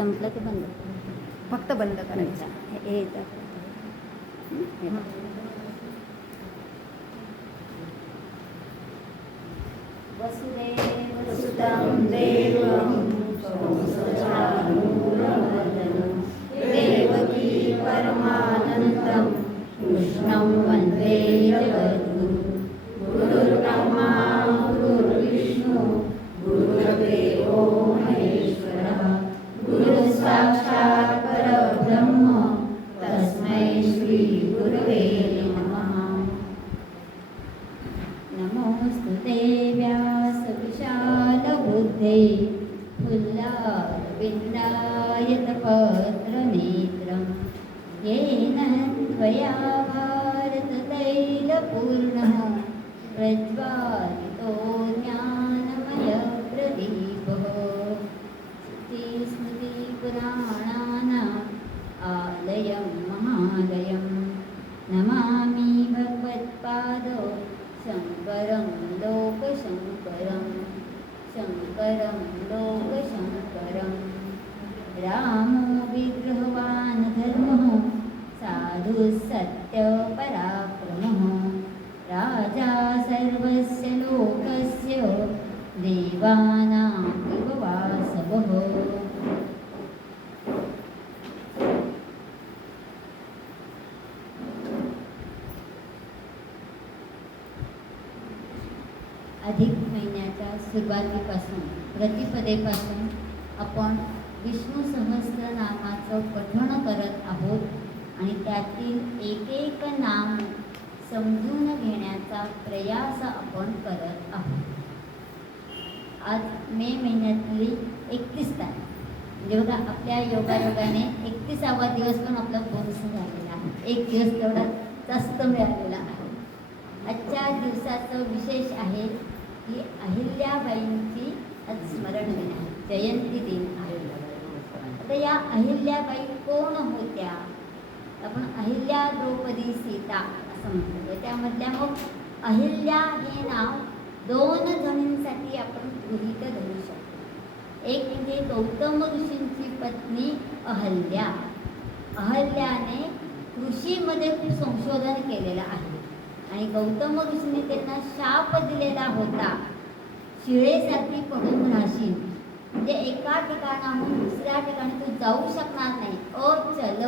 संपलं की बंद फक्त बंद करायचं. हे वसुदेवसुतं देवं कंसचाणूरमर्दनं देवकी परमानन्दं कृष्णं वन्दे जगद्गुरुं गुरुर्ब्रह्मा गुरुर्विष्णु गुरुर्देवो महेश्वरः गुरुसाक्षात् परब्रह्म तस्मै श्री गुरवे नमः. नमोस्तुते व्यासविशालबुद्धे फुल्लारविन्दायतपत्रनेत्रं येन त्वया भारततैलपूर्णः प्रज्वालितो ज्ञानमयप्रदीपः. स्मृतिपुराणानाम् आलयं महालयं नमामि भगवत्पादो शङ्करं लोकशङ्करं शङ्करं लोकशङ्करं. रामो विग्रहवान् धर्मः साधुः सत्यपराक्रमः राजा सर्वस्य लोकस्य देवानां वासवः. अधिक महिन्याच्या सुरुवातीपासून प्रतिपदेपासून आपण विष्णू सहस्रनामाचं पठण करत आहोत आणि त्यातील एक एक नाम समजून घेण्याचा प्रयास आपण करत आहोत. आज मे महिन्यातली 31 तारीख म्हणजे बघा आपल्या योगायोगाने 31वा दिवस पण आपला पूर्ण झालेला आहे. एक दिवस तेवढा जास्त मिळालेला आहे. आजच्या दिवसाचं विशेष आहे की अहिल्याबाईंची आज स्मरण दिन आहे, जयंती दिन आहे. आता या अहिल्याबाई कोण होत्या? आपण अहिल्या द्रौपदी सीता असं म्हणतो. त्याच्यामधल्या मग अहिल्या हे नाव 2 जणींसाठी आपण गृहीत धरू शकतो. एक म्हणजे गौतम ऋषींची पत्नी अहल्या. अहल्याने कृषीमध्ये खूप संशोधन केलेलं आहे आणि गौतम ऋषीने त्यांना शाप दिलेला होता, शिळेसारखी पडून राहशील, म्हणजे एका ठिकाणाहून दुसऱ्या ठिकाणी तू जाऊ शकणार नाही, अचल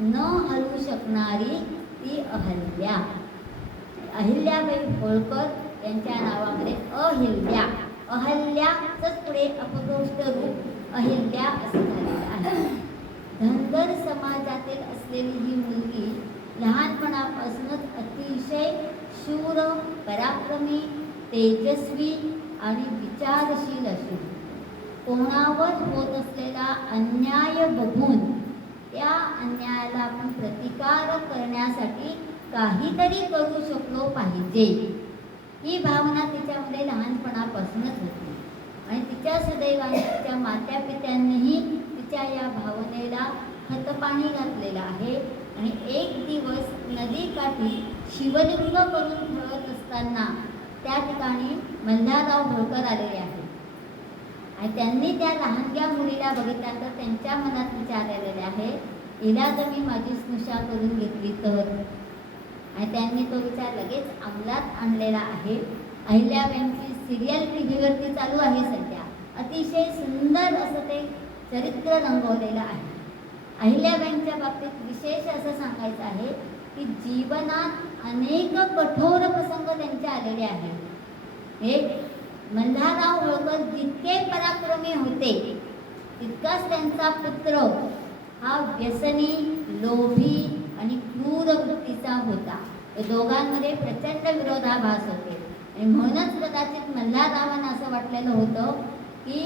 न हलू शकणारी ती अहल्या. अहिल्याबाई होळकर यांच्या नावामध्ये अहिल्या, अहल्याचंच पुढे अपभ्रष्ट रूप अहिल्या असं झालेलं आहे. धनगर समाजातील असलेली ही मुलगी लहानपणापासूनच अतिशय शूर, पराक्रमी, तेजस्वी आणि विचारशील अशी कोणावर होत असलेला अन्याय बघून त्या अन्यायाला आपण प्रतिकार करण्यासाठी काहीतरी करू शकलो पाहिजे, ही भावना तिच्यामध्ये लहानपणापासूनच होती. आणि तिच्या सुदैवाने तिच्या मातापित्यांनीही तिच्या या भावनेला खतपाणी घातलेलं आहे. आणि एक दिवस नदीकाठी शिवलिंग करून ठेवत असताना त्या ठिकाणी मल्हारराव होळकर आलेले आहेत आणि त्यांनी त्या लहानग्या मुलीला बघितल्यानंतर त्यांच्या मनात विचार आलेले आहे, हिला जर मी माझी स्नुषा करून घेतली तर. आणि त्यांनी तो विचार लगेच अंमलात आणलेला आहे. अहिल्याबाईंची सिरियल टीव्हीवरती चालू आहे सध्या. अतिशय सुंदर असं ते चरित्र रंगवलेलं आहे. अहिल्याबाईंच्या बाबतीत विशेष असं सांगायचं आहे की जीवनात अनेक कठोर प्रसंग त्यांचे आलेले आहेत. हे मल्हारराव होळकर जितके पराक्रमी होते तितकाच त्यांचा पुत्र हा व्यसनी, लोभी आणि क्रूर वृत्तीचा होता. या दोघांमध्ये प्रचंड विरोधाभास होते आणि म्हणूनच कदाचित मल्हाररावांना असं वाटलेलं होतं की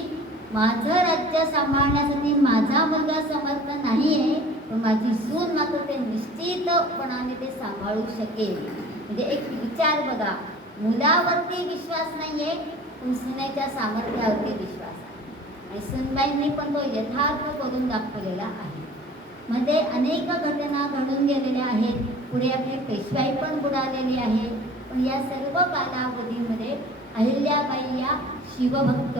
माझं राज्य सांभाळण्यासाठी माझा मुलगा समर्थ नाही आहे, पण माझी सून मात्र ते निश्चितपणाने ते सांभाळू शकेल. म्हणजे एक विचार बघा, मुलावरती विश्वास नाही आहे पण सुनेच्या सामर्थ्यावरती विश्वास आहे. आणि सुनबाईंनी पण तो यथार्थ करून दाखवलेला आहे. मध्ये अनेक घटना घडून गेलेल्या आहेत. पुढे आपली पेशवाई पण बुडालेली आहे. पण या सर्व कालावधीमध्ये अहिल्याबाई या शिवभक्त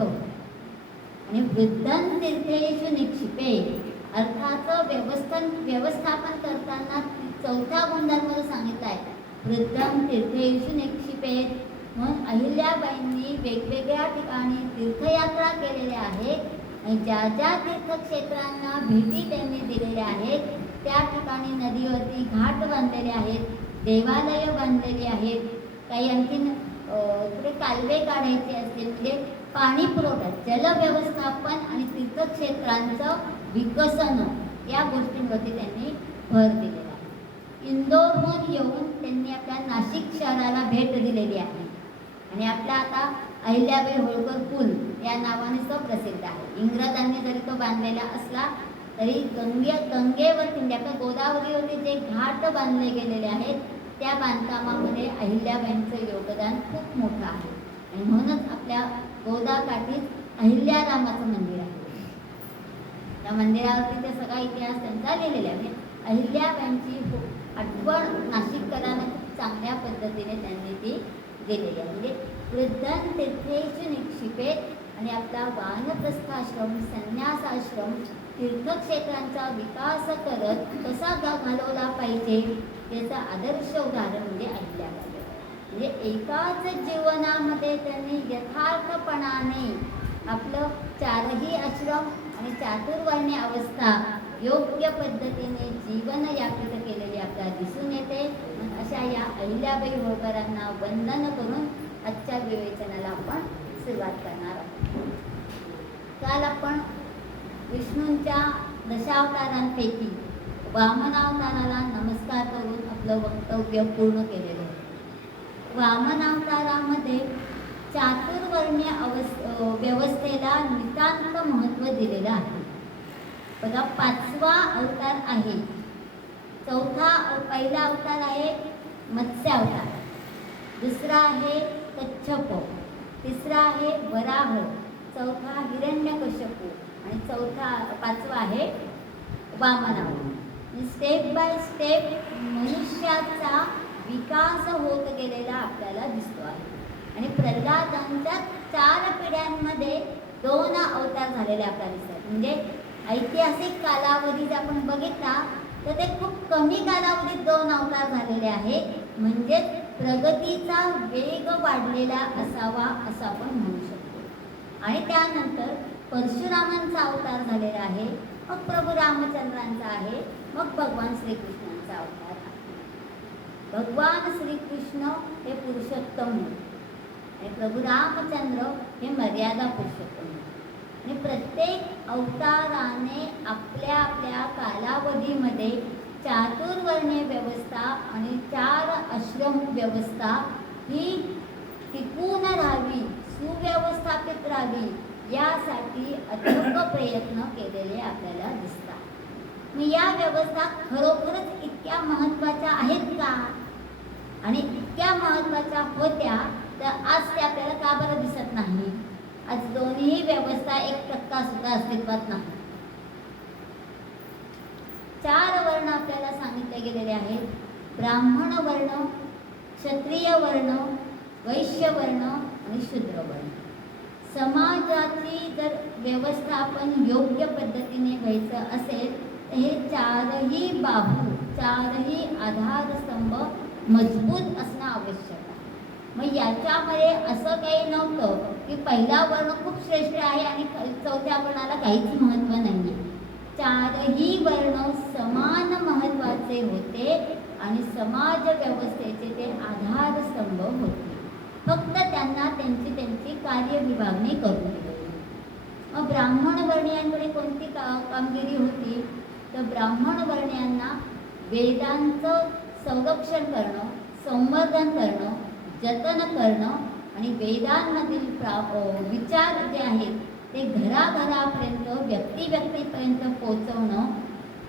आणि वृद्धं तीर्थेषु निक्षिप निक्षिपे अर्थाचं व्यवस्थापन करताना चौथा गुणधर्म जो सांगितला आहे, वृद्धम तीर्थेषु निक्षिपेत. म्हणून अहिल्याबाईंनी वेगवेगळ्या ठिकाणी तीर्थयात्रा केलेल्या आहेत आणि ज्या ज्या तीर्थक्षेत्रांना भेटी त्यांनी दिलेल्या आहेत त्या ठिकाणी नदीवरती घाट बांधलेले आहेत, देवालय बांधलेली आहेत, काही आणखीन पुढे कालवे काढायचे असतील म्हणजे पाणी पुरवठा, जलव्यवस्थापन आणि तीर्थक्षेत्रांचं विकसन या गोष्टींवरती त्यांनी भर दिलेला आहे. इंदोरहून येऊन त्यांनी आपल्या नाशिक शहराला भेट दिलेली आहे आणि आपला आता अहिल्याबाई होळकर पूल या नावाने तो प्रसिद्ध आहे. इंग्रजांनी जरी तो बांधलेला असला तरी गंगेवरती म्हणजे आपल्या गोदावरीवरती जे घाट बांधले गेलेले आहेत त्या बांधकामामध्ये अहिल्याबाईंचं योगदान खूप मोठं आहे आणि म्हणूनच आपल्या गोदाकाठीच अहिल्यारामाचं मंदिर आहे. त्या मंदिरावरती ते सगळा इतिहास त्यांचा लिहिलेला आहे. अहिल्याबाईंची आठवण नाशिककरांना खूप चांगल्या पद्धतीने त्यांनी ती गेलेली आहे. म्हणजे वृद्धन तीर्थेषु निक्षिपेत आणि आपला वानप्रस्थाश्रम, संन्यासाश्रम, तीर्थक्षेत्रांचा विकास करत कसा घालवला पाहिजे त्याचं आदर्श उदाहरण म्हणजे अहिल्याबाई. म्हणजे एकाच जीवनामध्ये त्यांनी यथार्थपणाने आपलं चारही आश्रम आणि चातुर्वर्ण्य अवस्था योग्य पद्धतीने जीवन यापित केलेले आपल्याला दिसून येते. अशा या अहिल्याबाई होळकरांना वंदन करून आजच्या विवेचनाला आपण सुरुवात करणार आहोत. काल आपण विष्णूंच्या दशावतारांपैकी वामनावताराला नमस्कार करून आपलं वक्तव्य पूर्ण केलेलं आहे. वामनावतारामध्ये चातुर्वर्ण्य व्यवस्थेला नितांत महत्त्व दिलेलं आहे. बघा, 5वा अवतार आहे. पहिला अवतार आहे मत्स्य अवतार, दुसरा आहे कच्छप, तिसरा आहे वराह, चौथा हिरण्यकश्यपू आणि 5वा आहे वामनावतार. स्टेप बाय स्टेप मनुष्याचा विकास होत गेलेला आपल्याला दिसतो आहे आणि प्रल्हादांच्या 4 पिढ्यांमध्ये 2 अवतार झालेले आपल्याला दिसतात. म्हणजे ऐतिहासिक कालावधी जर आपण बघितला तर ते खूप कमी कालावधीत 2 अवतार झालेले आहेत. म्हणजे प्रगतीचा वेग वाढलेला असावा असं आपण म्हणू शकतो. आणि त्यानंतर परशुरामांचा अवतार झालेला आहे, मग प्रभू रामचंद्रांचा आहे, मग भगवान श्रीकृष्णांचा अवतार आहे. भगवान श्रीकृष्ण हे पुरुषोत्तम आणि प्रभू रामचंद्र हे मर्यादा पुरुषोत्तम. आणि प्रत्येक अवताराने आपल्या आपल्या कालावधीमध्ये चातुर्वर्ण्य व्यवस्था आणि 4 आश्रम व्यवस्था ही टिकून राहावी, सुव्यवस्थापित राहावी यासाठी अथक प्रयत्न केलेले आपल्याला दिसतात. मग या व्यवस्था खरोखरच इतक्या महत्त्वाच्या आहेत का? आणि इतक्या महत्त्वाच्या होत्या तर आज ते आपल्याला का बरं दिसत नाही? आज दोन्ही व्यवस्था 1% सुद्धा अस्तित्वात नाही. 4 वर्ण आपल्याला सांगितले गेलेले आहेत: ब्राह्मण वर्ण, क्षत्रिय वर्ण, वैश्य वर्ण आणि शूद्र वर्ण. समाजाची जर व्यवस्थापन योग्य पद्धतीने व्हायचं असेल तर हे 4ही बाहू, 4ही आधारस्तंभ मजबूत असणं आवश्यक आहे. मग याच्यामध्ये असं काही नव्हतं की पहिला वर्ण खूप श्रेष्ठ आहे आणि 4थ्या वर्णाला काहीच महत्त्व नाही. 4ही वर्ण समान महत्त्वाचे होते आणि समाज व्यवस्थेचे ते आधारस्तंभ होते. फक्त त्यांना त्यांची कार्यविभागणी करून दिली. मग ब्राह्मण वर्णीयांकडे कोणती कामगिरी होती? तर ब्राह्मण वर्णीयांना वेदांचं संरक्षण करणं, संवर्धन करणं, जतन करणं आणि वेदांमधील विचार जे आहेत ते घराघरापर्यंत, व्यक्तीपर्यंत पोचवणं,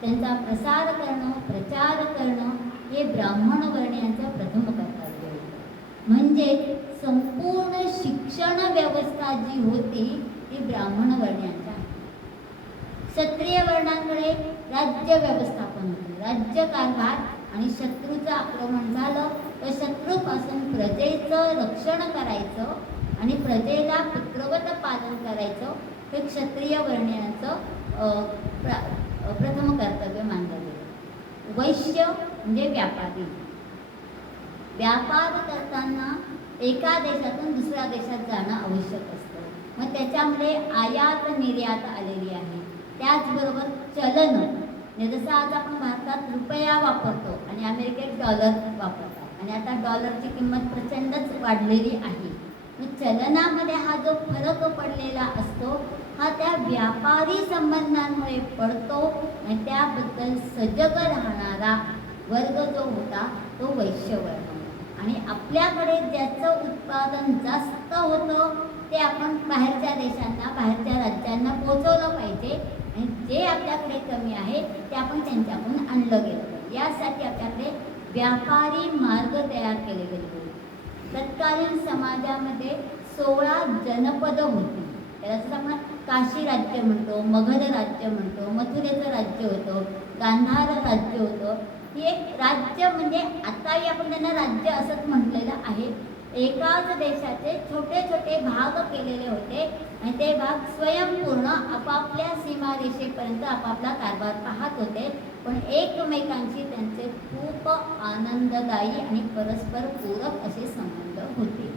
त्यांचा प्रसार करणं, प्रचार करणं हे ब्राह्मण वर्णीयांचं प्रथम कर्तव्य होतं. म्हणजे संपूर्ण शिक्षण व्यवस्था जी होती ती ब्राह्मण वर्णीयांच्या आहे. क्षत्रिय वर्णांकडे राज्य व्यवस्थापन होते, राज्यकारभार, आणि शत्रूचं आक्रमण झालं तर शत्रूपासून प्रजेचं रक्षण करायचं आणि प्रजेला पुत्रवत पालन करायचं हे क्षत्रिय वर्णीयांचं प्रथम कर्तव्य मानलं गेलं. वैश्य म्हणजे व्यापारी. व्यापार करताना एका देशातून दुसऱ्या देशात जाणं आवश्यक असतं. मग त्याच्यामध्ये आयात निर्यात आलेली आहे. त्याचबरोबर चलन, म्हणजे जसं आज आपण भारतात रुपया वापरतो आणि अमेरिकेत डॉलर वापरतात आणि आता डॉलरची किंमत प्रचंडच वाढलेली आहे. मग चलनामध्ये हा जो फरक पडलेला असतो हा त्या व्यापारी संबंधांमुळे पडतो आणि त्याबद्दल सजग राहणारा वर्ग जो होता तो वैश्य वर्ग. आणि आपल्याकडे ज्याचं उत्पादन जास्त होतं ते आपण बाहेरच्या देशांना, बाहेरच्या राज्यांना पोचवलं पाहिजे आणि जे आपल्याकडे कमी आहे ते आपण त्यांच्याकडून आणलं गेलं पाहिजे. यासाठी आपल्याकडे व्यापारी मार्ग तयार केले गेले. तत्कालीन समाजामध्ये 16 जनपद होती. त्याला आपण काशी राज्य म्हणतो, मगध राज्य म्हणतो, मथुरेचं राज्य होतं, गांधार राज्य होतं. ही एक राज्य म्हणजे आताही आपण त्यांना राज्य असंच म्हटलेलं आहे. एकाच देशाचे छोटे छोटे भाग केलेले होते आणि ते भाग स्वयंपूर्ण आपापल्या सीमारेषेपर्यंत आपापला कारभार पाहत होते, पण एकमेकांशी त्यांचे खूप आनंददायी आणि परस्पर पूरक असे संबंध होते.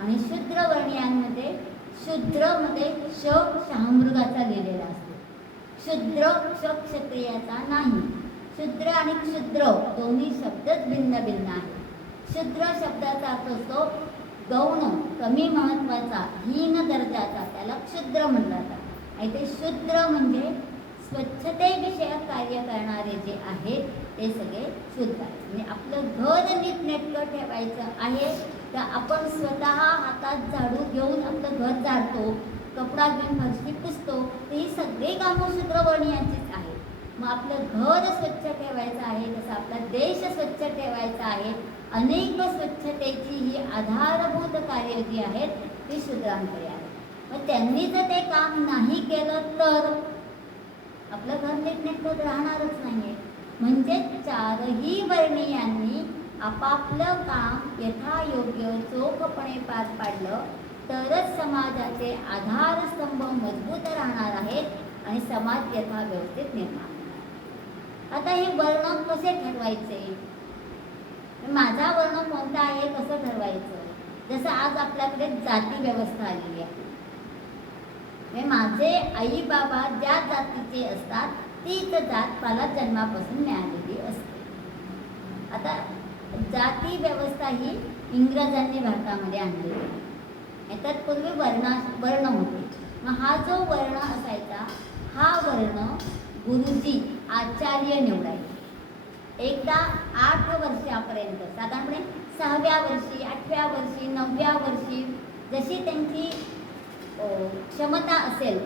आणि शूद्रवर्णीयांमध्ये शूद्रमध्ये श शहामृगाचा लिहिलेला असतो. शूद्र क्षत्रियाचा नाही. शूद्र आणि क्षुद्र दोन्ही शब्दच भिन्न भिन्न आहेत. शूद्र शब्दाचा अर्थ असतो गौण, कमी महत्त्वाचा, हीन दर्जाचा, त्याला क्षुद्र म्हटलं जातं. आणि ते शूद्र म्हणजे स्वच्छतेविषयक कार्य करणारे जे आहेत ते सगळे शूद्र आहेत. म्हणजे आपलं घर नीटनेटकं ठेवायचं आहे तर आपण स्वतः हातात झाडू घेऊन आपलं घर झाडतो, कपडा घेऊन फरशी पुसतो, तर ही सगळी कामं शूद्रवर्णीयांचीच आहेत. मग आपलं घर स्वच्छ ठेवायचं आहे, तसं आपला देश स्वच्छ ठेवायचा आहे. अनेक स्वच्छतेची ही आधारभूत कार्य जी आहेत ती शूद्रांकडे आहेत. मग त्यांनी जर ते काम नाही केलं तर आपलं घर नीटनेटकं राहणारच नाही. म्हणजे चारही वर्णीयांनी आपापलं काम यथायोग्य चोखपणे पार पाडलं तरच समाजाचे आधारस्तंभ मजबूत राहणार आहेत आणि समाज यथाव्यवस्थित निर्माण. आता हे वर्ण कसे ठरवायचे? माझा वर्ण कोणता आहे कसं ठरवायचं? जसं आज आपल्याकडे जाती व्यवस्था आलेली आहे. माझे आई बाबा ज्या जातीचे असतात तीच जात मला जन्मापासून मिळालेली असते. आता जाती व्यवस्था ही इंग्रजांनी भारतामध्ये आणलेली आहे. तत्पूर्वी वर्ण होते. मग हा जो वर्ण असायचा हा वर्ण गुरुजी आचार्य निवडायचे. एकदा 8 वर्षापर्यंत, साधारणपणे 6व्या वर्षी, 8व्या वर्षी, 9व्या वर्षी जशी त्यांची क्षमता असेल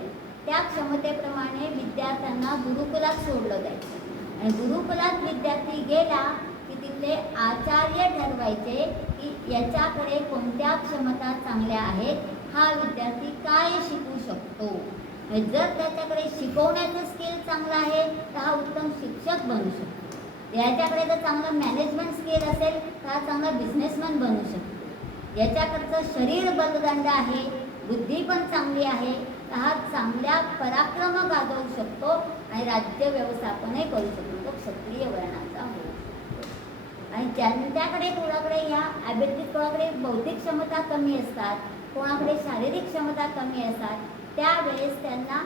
त्या क्षमतेप्रमाणे विद्यार्थ्यांना गुरुकुलात सोडलं जायचं. आणि गुरुकुलात विद्यार्थी गेला की तिथले आचार्य ठरवायचे की याच्याकडे कोणत्या क्षमता चांगल्या आहेत, हा विद्यार्थी काय शिकू शकतो. जर त्याच्याकडे शिकवण्याचं स्किल चांगलं आहे तर हा उत्तम शिक्षक बनू शकतो. याच्याकडे जर चांगलं मॅनेजमेंट स्किल असेल तर हा चांगला बिझनेसमॅन बनू शकतो. याच्याकडचं शरीर बलदंड आहे, बुद्धी पण चांगली आहे तर हा चांगल्या पराक्रम गाजवू शकतो आणि राज्य व्यवस्थापनही करू शकतो. तो क्षत्रिय वर्णाचा होऊ शकतो. आणि ज्यांच्याकडे कोणाकडे ह्या ॲबिलिटीज, कोणाकडे बौद्धिक क्षमता कमी असतात, कोणाकडे शारीरिक क्षमता कमी असतात, त्यावेळेस त्यांना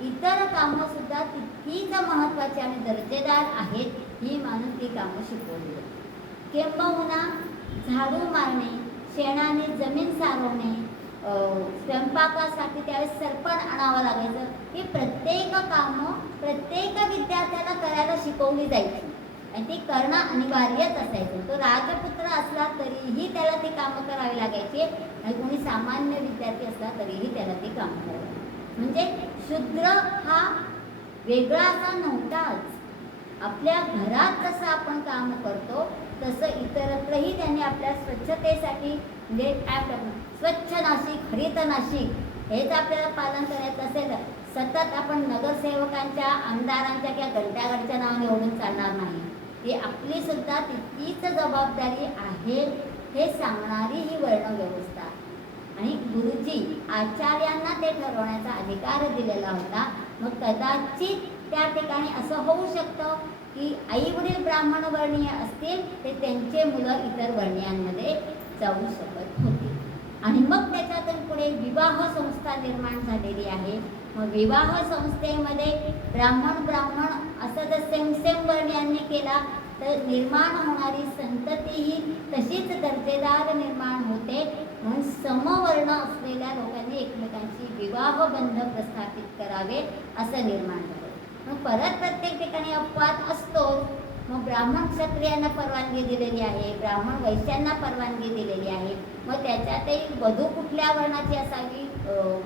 इतर कामंसुद्धा तितकीच महत्त्वाची आणि दर्जेदार आहेत ही मानून ती कामं शिकवली जातात. किंबहुना झाडू मारणे, शेणाने जमीन सारवणे, स्वयंपाकासाठी त्यावेळेस सरपण आणावं लागायचं. ही प्रत्येक कामं प्रत्येक विद्यार्थ्याला करायला शिकवली जायची आणि ती करणं अनिवार्यच असायचं. तो राजपुत्र असला तरीही त्याला ती कामं करावी लागायची आणि कोणी सामान्य विद्यार्थी असला तरीही त्याला ती कामं करावी लागायची. म्हणजे शूद्र हा वेगळा असा नव्हताच. आपल्या घरात जसं आपण काम करतो तसं इतरत्रही त्यांनी आपल्या स्वच्छतेसाठी, म्हणजे काय स्वच्छ नाशिक, हरित नाशिक हेच आपल्याला पालन करायचं असेल, सतत आपण नगरसेवकांच्या, आमदारांच्या किंवा घंटागाडीच्या नावाने ओढून चालणार नाही. ही आपली सुद्धा तितकीच जबाबदारी आहे हे सांगणारी ही वर्णव्यवस्था. आणि गुरुजी आचार्यांना ते ठरवण्याचा अधिकार दिलेला होता मग कदाचित त्या ठिकाणी असं होऊ शकतं की आई वडील ब्राह्मण वर्णीय असतील ते त्यांचे मुलं इतर वर्णीयांमध्ये जाऊ शकत होते. आणि मग त्याच्यातून पुढे विवाह संस्था निर्माण झालेली आहे. मग विवाह संस्थेमध्ये ब्राह्मण असं जर सेम वर्णीयांनी केला तर निर्माण होणारी संतती ही तशीच दर्जेदार निर्माण होते. म्हणून समवर्ण असलेल्या लोकांनी एकमेकांशी विवाहबंध प्रस्थापित करावे असं निर्माण झालं. मग परत प्रत्येक ठिकाणी अपवाद असतोच. मग ब्राह्मण क्षत्रियांना परवानगी दिलेली आहे, ब्राह्मण वैश्यांना परवानगी दिलेली आहे. मग त्याच्यातही वधू कुठल्या वर्णाची असावी,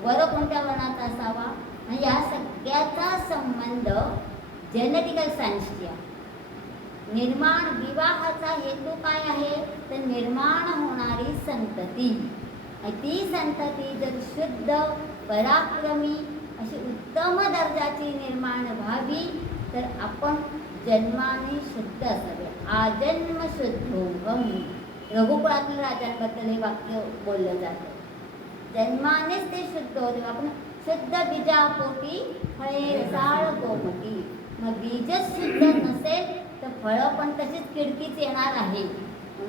वर कोणत्या वर्णाचा असावा, आणि या सगळ्याचा संबंध जेनेटिकल सायन्सची आहे. निर्माण विवाहाचा हेतू काय आहे तर निर्माण होणारी संतती. ती संतती जर शुद्ध पराक्रमी अशी उत्तम दर्जाची निर्माण व्हावी तर आपण जन्माने शुद्ध असावे. आजन्म शुद्धोहम, रघुकुळातील राजांबद्दल हे वाक्य बोललं जातं. जन्मानेच ते शुद्ध होते. आपण शुद्ध बीजापोटी फळे रसाळ गोमटी. मग बीजच शुद्ध नसेल तर फळं पण तशीच खिडकीच येणार आहे.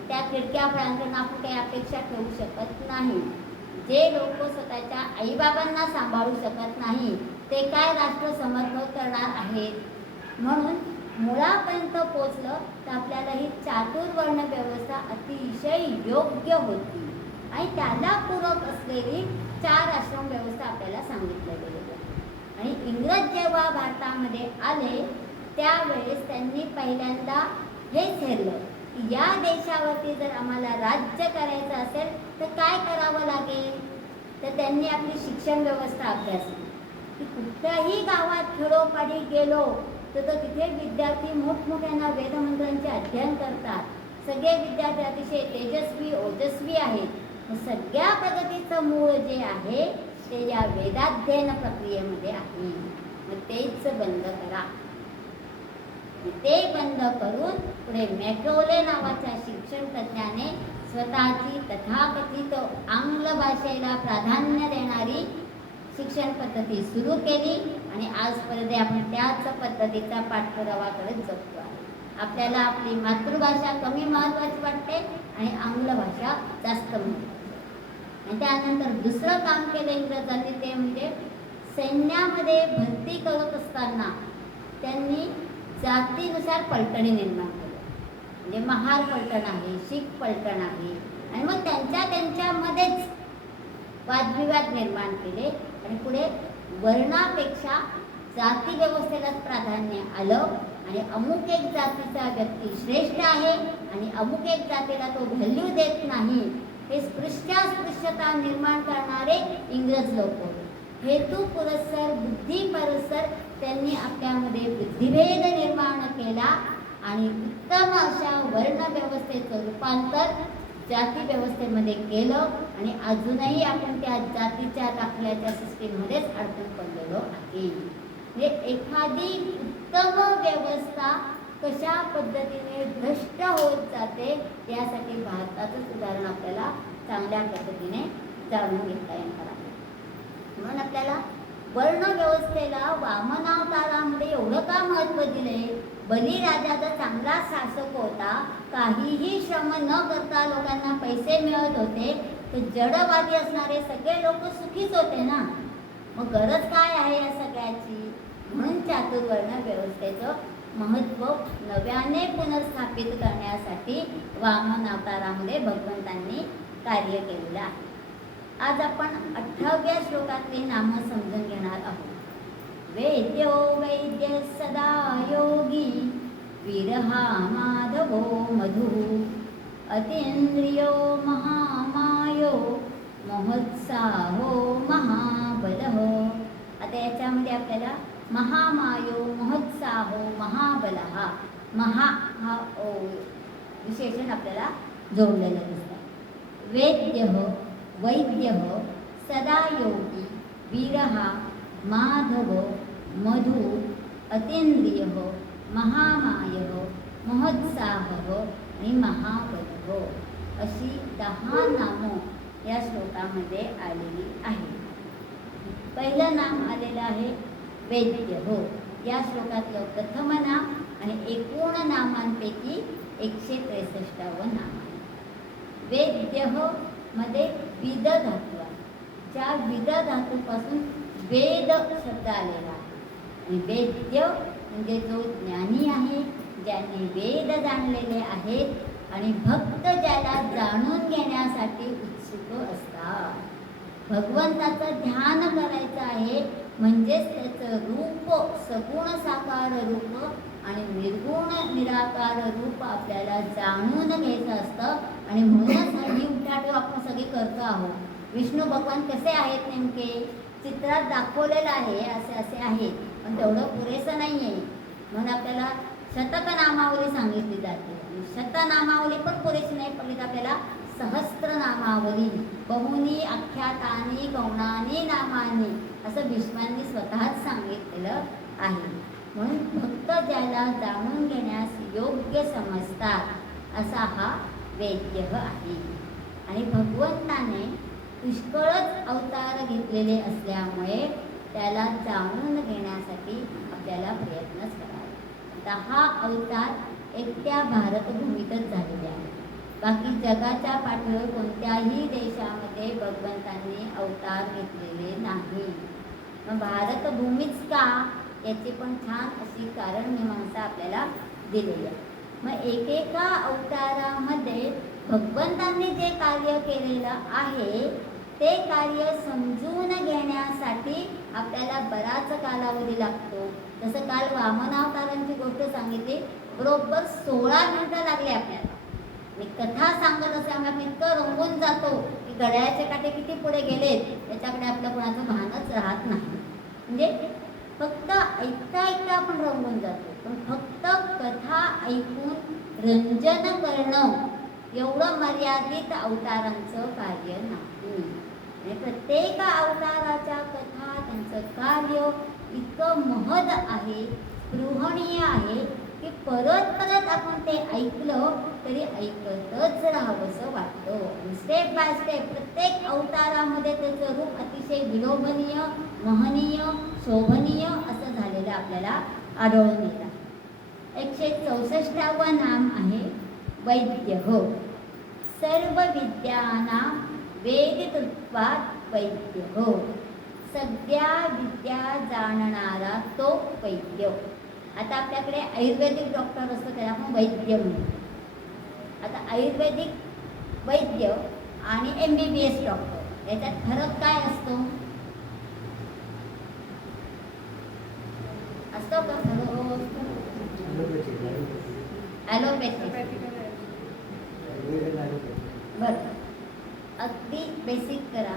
त्या खिडक्या फळांकडून आपण काही अपेक्षा ठेवू शकत नाही. जे लोक स्वतःच्या आईबाबांना सांभाळू शकत नाही ते काय राष्ट्र समर्थ करणार आहेत. म्हणून मुळापर्यंत पोचलं तर आपल्याला ही चातुर्वर्ण व्यवस्था अतिशय योग्य होती आणि त्याला पूरक असलेली 4 आश्रम व्यवस्था आपल्याला सांगितल्या गेलेली. आणि इंग्रज जेव्हा भारतामध्ये आले त्यावेळेस त्यांनी पहिल्यांदा हेच हेरलं की या देशावरती जर आम्हाला राज्य करायचं असेल तर काय करावं लागेल. तर त्यांनी आपली शिक्षण व्यवस्था अभ्यासली की कुठल्याही गावात खेडोपाडी गेलो तर तिथे विद्यार्थी मोठमोठ्यांना वेदमंत्रांचे अध्ययन करतात. सगळे विद्यार्थी अतिशय तेजस्वी ओजस्वी आहेत. सगळ्या प्रगतीचं मूळ जे आहे ते या वेदाध्ययन प्रक्रियेमध्ये आहे. मग तेच बंद करा. ते बंद करून पुढे मॅकॉले नावाच्या शिक्षण तज्ज्ञाने स्वतःची तथाकथित आंग्ल भाषेला प्राधान्य देणारी शिक्षण पद्धती सुरू केली आणि आजपर्यंत आपण त्याच पद्धतीचा पाठपुरावा करत जगतो आहे. आपल्याला आपली मातृभाषा कमी महत्त्वाची वाटते आणि आंग्ल भाषा जास्त महत्त्वाची. आणि त्यानंतर दुसरं काम केलं इंग्रजांनी ते म्हणजे सैन्यामध्ये भरती करत असताना त्यांनी जातीनुसार पलटणी निर्माण केली. म्हणजे महार पलटण आहे, शीख पलटण आहे आणि मग त्यांच्यामध्येच वादविवाद निर्माण केले आणि पुढे वर्णापेक्षा जाती व्यवस्थेलाच प्राधान्य आलं आणि अमुक एक जातीचा व्यक्ती श्रेष्ठ आहे आणि अमुक एक जातीला तो व्हॅल्यू देत नाही. हे स्पृश्यता निर्माण करणारे इंग्रज लोक होते. हेतू पुरस्सर बुद्धी पुरस्सर त्यांनी आपल्यामध्ये बुद्धिभेद निर्माण केला आणि उत्तम अशा वर्ण व्यवस्थेचं रूपांतर जाती व्यवस्थेमध्ये केलं आणि अजूनही आपण त्या जातीच्या दाखल्याच्या सिस्टीममध्येच अडकून पडलेलो आहे. म्हणजे एखादी उत्तम व्यवस्था कशा पद्धतीने भ्रष्ट होत जाते यासाठी भारताचंच उदाहरण आपल्याला चांगल्या पद्धतीने जाणून घेता येणार आहे. म्हणून आपल्याला वर्ण व्यवस्थेला वामनावतारामध्ये एवढं का महत्त्व दिले. बलिराजा जर चांगला शासक होता, काहीही श्रम न करता लोकांना पैसे मिळत होते तर जडवादी असणारे सगळे लोक सुखीच होते ना. मग गरज काय आहे या सगळ्याची. म्हणून चातुर्वर्ण व्यवस्थेचं महत्त्व नव्याने पुनर्स्थापित करण्यासाठी वामन अवतारामध्ये भगवंतांनी कार्य केलेलं आहे. आज आपण 18व्या श्लोकातली नामं समजून घेणार आहोत. वेद्यो वैद्य सदा योगी वीरहा माधवो मधु अतींद्रियो महामायो महोत्साहो महाबलः. आता याच्यामध्ये आपल्याला महामायो महोत्साहो महाबलः महा हा विशेषण आपल्याला जोडलेलं दिसतं. वेद्यः वैद्यः सदा योगी वीरः माधव मधु अतींद्रियः महामायः महोत्साहः आणि महाबलः अशी 10 नामं या श्लोकामध्ये आलेली आहेत. पहिलं नाम आलेलं आहे वेद्य हो. या श्लोकातलं प्रथम नाम आणि एकूण नामांपैकी 163व नाम. वेद्य मध्ये विद धातू आहे. त्या विद धातूपासून वेद शब्द आलेला आहे. आणि वेद्य म्हणजे जो ज्ञानी आहे, ज्याने वेद जाणलेले आहेत आणि भक्त ज्याला जाणून घेण्यासाठी उत्सुक असतात. भगवंताचं ध्यान करायचं आहे म्हणजेच त्याचं रूप सगुण साकार रूप आणि निर्गुण निराकार रूप आपल्याला जाणून घ्यायचं असतं. आणि म्हणूनच ही उठाठेव आपण सगळे करतो आहोत. विष्णू भगवान कसे आहेत नेमके चित्रात दाखवलेलं आहे, असे असे आहेत, पण तेवढं पुरेसं नाही आहे. म्हणून आपल्याला शतकनामावली सांगितली जाते. शतनामावली पण पुरेशी नाही पडली तर आपल्याला सहस्त्रनामावली, बहुनी आख्यातानी गौणानी नामानी असं भीष्मांनी स्वतःच सांगितलेलं आहे. म्हणून भक्त ज्याला जाणून घेण्यास योग्य समजतात असा हा वेद्य आहे. आणि भगवंताने पुष्कळच अवतार घेतलेले असल्यामुळे त्याला जाणून घेण्यासाठी आपल्याला प्रयत्नच करावे. 10 अवतार एकट्या भारतभूमीतच झालेले आहेत. बाकी जगाच्या पाठीवर कोणत्याही देशामध्ये भगवंतांनी अवतार घेतलेले नाही. मग भारतभूमीच का याची पण छान अशी कारण मीमांसा आपल्याला दिलेली आहे. मग एकेका अवतारामध्ये भगवंतांनी जे कार्य केलेलं आहे ते कार्य समजून घेण्यासाठी आपल्याला बराच कालावधी लागतो. जसं काल वामनावतारांची गोष्ट सांगितली, बरोबर 16 मिनिटं लागली आपल्याला. मी कथा सांगत असल्यामुळे आपण इतकं रंगून जातो की घड्याळाचे काटे किती पुढे गेलेत याच्याकडे आपलं कोणाचं भानच राहत नाही. म्हणजे फक्त ऐकता ऐकता आपण रंगून जातो. पण फक्त कथा ऐकून रंजन करणं एवढं मर्यादित अवतारांचं कार्य नाही. आणि प्रत्येक अवताराच्या कथा त्यांचं कार्य इतकं महद आहे, स्पृहणीय आहे की परत परत आपण ते ऐकलं तरी ऐकतच राहावंसं वाटतं. आणि स्टेप बाय स्टेप प्रत्येक अवतारामध्ये त्याचं रूप अतिशय विलोभनीय, महनीय, शोभनीय असं झालेलं आपल्याला आढळून येतं. 164व नाम आहे वैद्य हो. सर्व विद्यानां वेदितत्वात् वैद्य हो. सगळ्या विद्या जाणणारा तो वैद्य. आता आपल्याकडे आयुर्वेदिक डॉक्टर असतो त्याला आपण वैद्य म्हणतो. आता आयुर्वेदिक वैद्य आणि MBBS डॉक्टर याच्यात फरक काय असतो? असतो का फरक? ॲलोपॅथी बरं, अगदी बेसिक करा.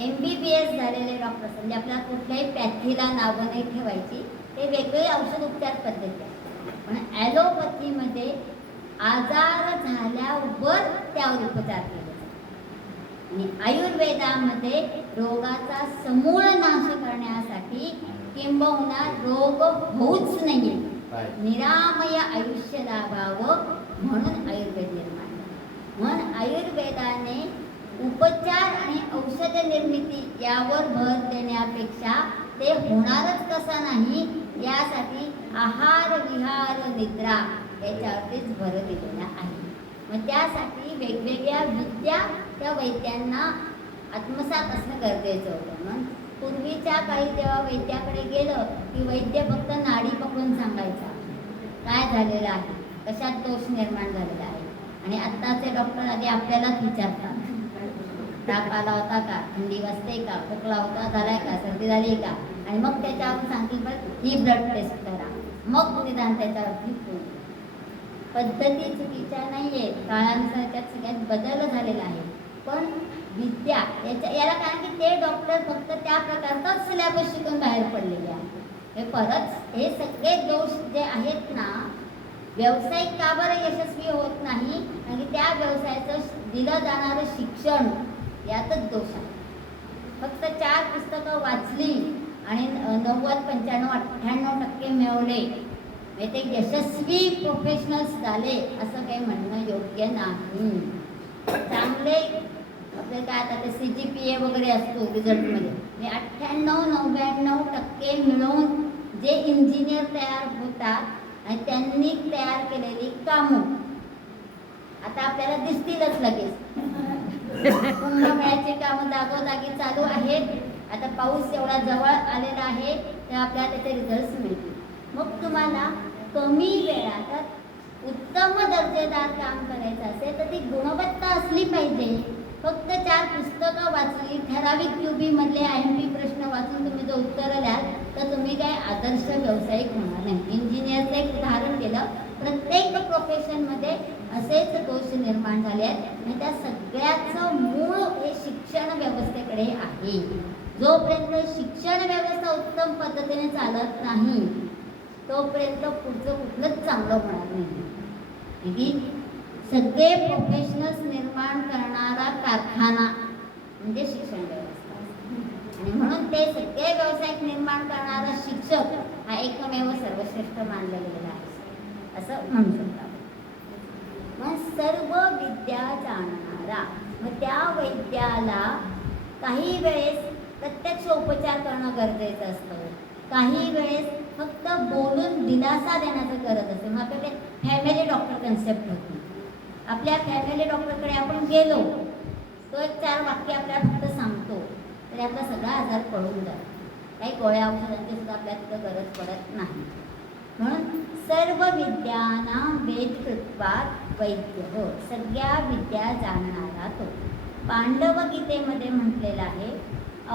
MBBS झालेले डॉक्टर्स म्हणजे आपल्याला कुठल्याही पॅथीला नावं नाही ठेवायची, ते वेगळे औषध उपचार पद्धती आहे. पण ॲलोपॅथीमध्ये आजार झाल्यावर त्यावर उपचार केले जातात. आणि आयुर्वेदामध्ये रोगाचा समूळ नाश करण्यासाठी किंबहुना रोग होऊच नाही निरामय आयुष्य लाभावं म्हणून आयुर्वेद निर्माण झालं. म्हणून आयुर्वेदाने उपचार आणि औषध निर्मिती यावर भर देण्यापेक्षा ते होणारच कसा नाही यासाठी आहार विहार निद्रा याच्यावरतीच भर दिलेला आहे. मग त्यासाठी वेगवेगळ्या विद्या त्या वैद्यांना आत्मसात असणं गरजेचं होतं. म्हणून पूर्वीच्या काळी जेव्हा वैद्याकडे गेलं की वैद्य फक्त नाडी पकडून सांगायचा काय झालेलं आहे, कशात दोष निर्माण झालेला आहे. आणि आत्ताचे डॉक्टर आधी आपल्यालाच विचारतात, ताप आला होता का, थंडी वाजते का, खोकला होता झालाय का, सर्दी झाली का, आणि मग त्याच्यावर सांगतील पण ही ब्लड टेस्ट करा, मग निदान त्याच्यावरती पद्धती चुकीच्या नाही आहेत. काळानुसार त्यात सगळ्यात बदल झालेला आहे. पण विद्या याला कारण की ते डॉक्टर फक्त त्या प्रकारचाच सिलेबस शिकून बाहेर पडलेले आहेत. हे परत हे सगळे दोष जे आहेत ना, व्यावसायिक का बरं यशस्वी होत नाही, आणि त्या व्यवसायाचं दिलं जाणारं शिक्षण यातच दोष आहे. फक्त 4 पुस्तकं वाचली आणि 90, 95, 98% मिळवले ते यशस्वी प्रोफेशनल्स झाले असं काही म्हणणं योग्य नाही. चांगले आपलं काय आता ते CGPA वगैरे असतो रिझल्टमध्ये, म्हणजे 98-99% मिळवून जे इंजिनियर तयार होतात आणि त्यांनी तयार केलेली कामं आता आपल्याला दिसतीलच लगेच. कुंभमेळ्याची कामं जागोजागी चालू आहेत. आता पाऊस एवढा जवळ आलेला आहे तर आपल्याला त्याचे रिझल्ट्स मिळतील. मग तुम्हाला कमी वेळात उत्तम दर्जेदार काम करायचं असेल तर ती गुणवत्ता असली पाहिजे. फक्त 4 पुस्तकं वाचली, ठराविक QB मधले IMP प्रश्न वाचून तुम्ही जर उत्तरं द्याल तर तुम्ही काय आदर्श व्यावसायिक होणार नाही. इंजिनियरचं एक उदाहरण दिलं, प्रत्येक प्रोफेशनमध्ये असेच दोष निर्माण झाले आहेत आणि त्या सगळ्याचं मूळ हे शिक्षण व्यवस्थेकडे आहे. जोपर्यंत शिक्षण व्यवस्था उत्तम पद्धतीने चालत नाही तोपर्यंत पुढचं कुठलंच चांगलं होणार नाही. की सगळे प्रोफेशनल्स निर्माण करणारा कारखाना म्हणजे शिक्षण व्यवस्था आणि म्हणून ते सगळे व्यावसायिक निर्माण करणारा शिक्षक हा एकमेव सर्वश्रेष्ठ मानला गेलेला आहे असं म्हणू शकतो. मग सर्व विद्या जाणणारा, मग त्या वैद्याला काही वेळेस प्रत्यक्ष उपचार करणं गरजेचं असतं, काही वेळेस फक्त बोलून दिलासा देण्याचं गरज असते. मग आपल्याकडे फॅमिली डॉक्टर कन्सेप्ट होती. आपल्या फॅमिली डॉक्टरकडे आपण गेलो तो एक 4 वाक्य आपल्याला फक्त सांगतो तरी आपला सगळा आजार पळून जातो. काही गोळ्या औषधांची सुद्धा आपल्याला तिथं गरज पडत नाही. म्हणून सर्व विद्याना वेदकृत्वात वैद्य हो, सगळ्या विद्या जाणणारा तो. पांडव गीतेमध्ये म्हटलेलं आहे,